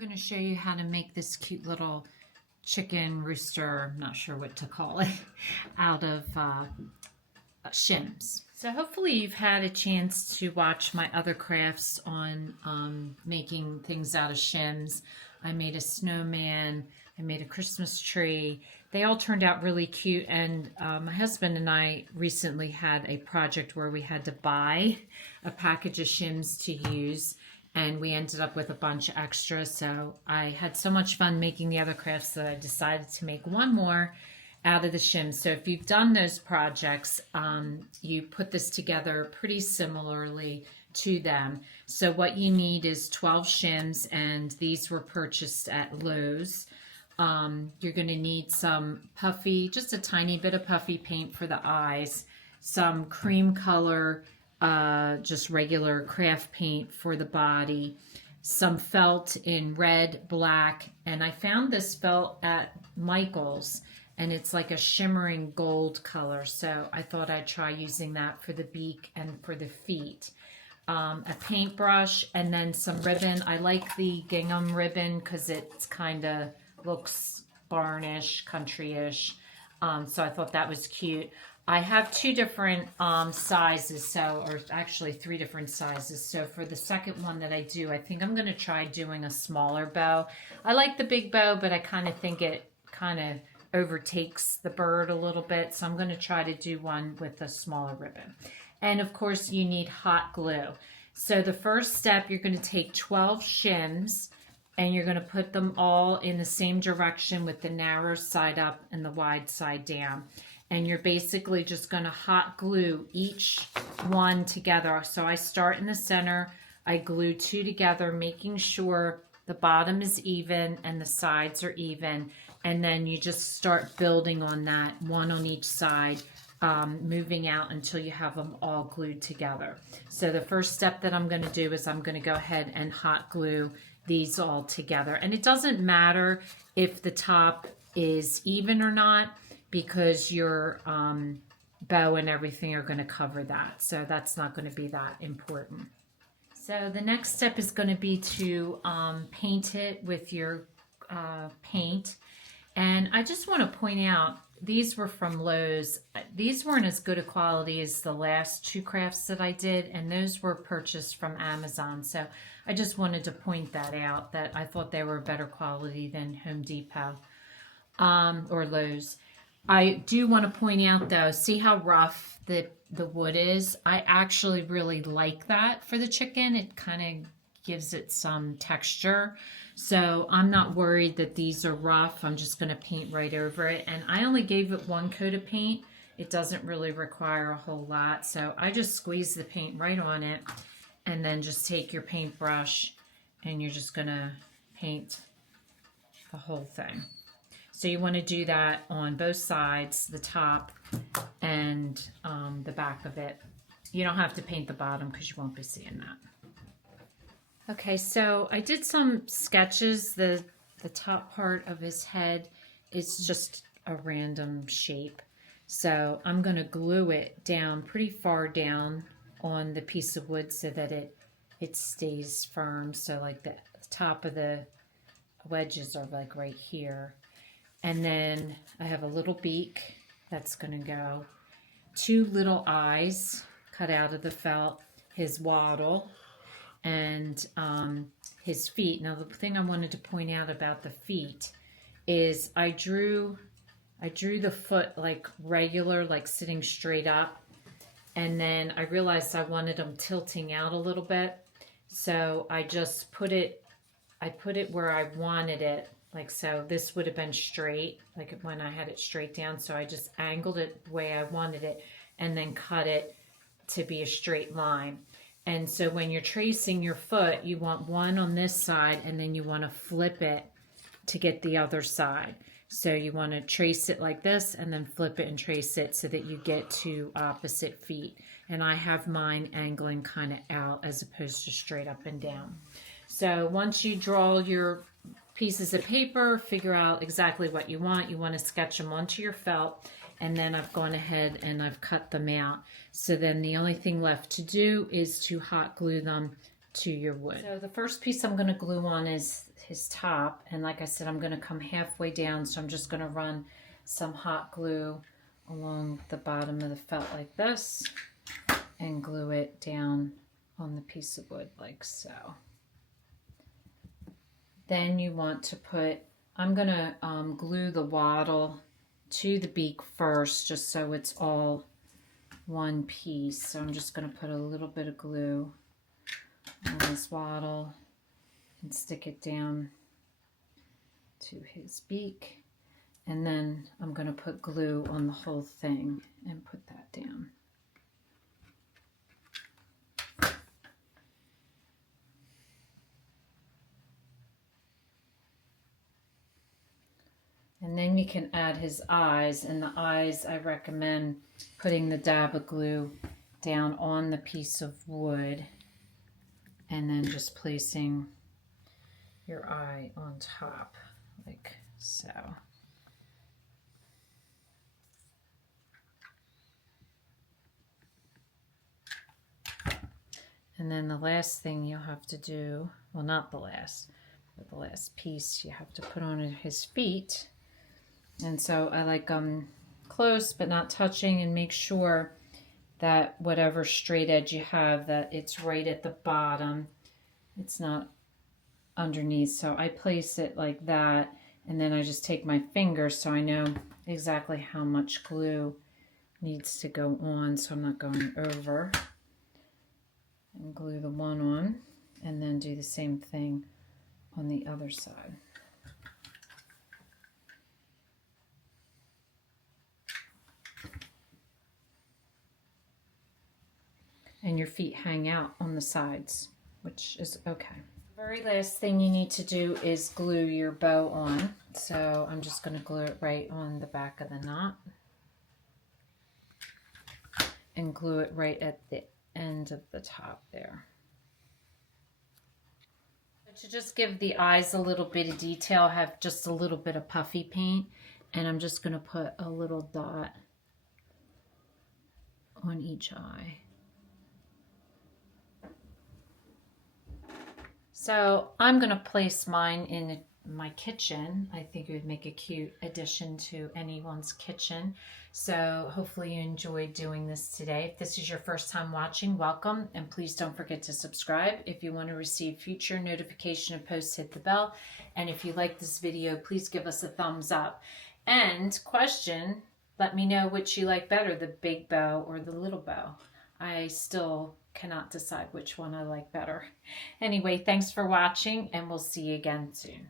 going to show you how to make this cute little chicken rooster, I'm not sure what to call it, out of Shims. So hopefully you've had a chance to watch my other crafts on making things out of Shims. I made a snowman, I made a Christmas tree. They all turned out really cute, and my husband and I recently had a project where we had to buy a package of Shims to use, and we ended up with a bunch extra. So I had so much fun making the other crafts that I decided to make one more out of the Shims. So if you've done those projects, you put this together pretty similarly to them. So what you need is 12 Shims, and these were purchased at Lowe's. You're going to need some puffy, just a tiny bit of puffy paint for the eyes, some cream color, just regular craft paint for the body, some felt in red, black, and I found this felt at Michael's, and it's like a shimmering gold color, so I thought I'd try using that for the beak and for the feet. A paintbrush, and then some ribbon. I like the gingham ribbon because it's kind of looks barnish, country-ish, so I thought that was cute. I have two different sizes, or actually 3 different sizes. So for the second one that I do, I think I'm going to try doing a smaller bow. I like the big bow, but I kind of think it kind of overtakes the bird a little bit, so I'm going to try to do one with a smaller ribbon. And of course you need hot glue. So the first step, you're going to take 12 Shims, and you're going to put them all in the same direction with the narrow side up and the wide side down. And you're basically just going to hot glue each one together. So I start in the center, I glue 2 together, making sure the bottom is even and the sides are even. And then you just start building on that, one on each side, moving out until you have them all glued together. So the first step that I'm going to do is I'm going to go ahead and hot glue these all together. And it doesn't matter if the top is even or not, because your bow and everything are going to cover that. So that's not going to be that important. So the next step is going to be to paint it with your paint. And I just want to point out, these were from Lowe's. These weren't as good a quality as the last 2 crafts that I did, and those were purchased from Amazon. So I just wanted to point that out, that I thought they were better quality than Home Depot or Lowe's. I do want to point out though, see how rough the wood is? I actually really like that for the chicken. It kind of gives it some texture. So I'm not worried that these are rough. I'm just going to paint right over it. And I only gave it 1 coat of paint. It doesn't really require a whole lot. So I just squeeze the paint right on it, and then just take your paintbrush and you're just going to paint the whole thing. So you want to do that on both sides, the top and the back of it. You don't have to paint the bottom because you won't be seeing that. Okay, so I did some sketches. The top part of his head is just a random shape. So I'm going to glue it down pretty far down on the piece of wood so that it stays firm. So like the top of the wedges are like right here. And then I have a little beak that's going to go. 2 little eyes cut out of the felt. His waddle and his feet. Now the thing I wanted to point out about the feet is I drew the foot like regular, like sitting straight up. And then I realized I wanted them tilting out a little bit. So I just put it where I wanted it. Like so, this would have been straight, like when I had it straight down. So I just angled it the way I wanted it and then cut it to be a straight line. And so when you're tracing your foot, you want one on this side, and then you want to flip it to get the other side. So you want to trace it like this and then flip it and trace it so that you get 2 opposite feet. And I have mine angling kind of out as opposed to straight up and down. So once you draw your pieces of paper, figure out exactly what you want. You want to sketch them onto your felt, and then I've gone ahead and I've cut them out. So then the only thing left to do is to hot glue them to your wood. So the first piece I'm going to glue on is his top. And like I said, I'm going to come halfway down, so I'm just going to run some hot glue along the bottom of the felt like this and glue it down on the piece of wood like so. Then you want to put, I'm going to glue the wattle to the beak first, just so it's all one piece. So I'm just going to put a little bit of glue on this wattle and stick it down to his beak. And then I'm going to put glue on the whole thing and put that down. And then you can add his eyes, and the eyes I recommend putting the dab of glue down on the piece of wood and then just placing your eye on top like so. And then the last thing you'll have to do, well, not the last, but the last piece you have to put on his feet. And so I like close but not touching, and make sure that whatever straight edge you have, that it's right at the bottom. It's not underneath. So I place it like that, and then I just take my finger so I know exactly how much glue needs to go on, so I'm not going over. And glue the one on, and then do the same thing on the other side. And your feet hang out on the sides, which is okay. The very last thing you need to do is glue your bow on. So I'm just going to glue it right on the back of the knot and glue it right at the end of the top there. To just give the eyes a little bit of detail, I have just a little bit of puffy paint, and I'm just going to put a little dot on each eye. So I'm going to place mine in my kitchen. I think it would make a cute addition to anyone's kitchen. So hopefully you enjoyed doing this today. If this is your first time watching, welcome, and please don't forget to subscribe. If you want to receive future notification of posts, hit the bell. And if you like this video, please give us a thumbs up. And question, let me know which you like better, the big bow or the little bow. I still cannot decide which one I like better. Anyway, thanks for watching, and we'll see you again soon.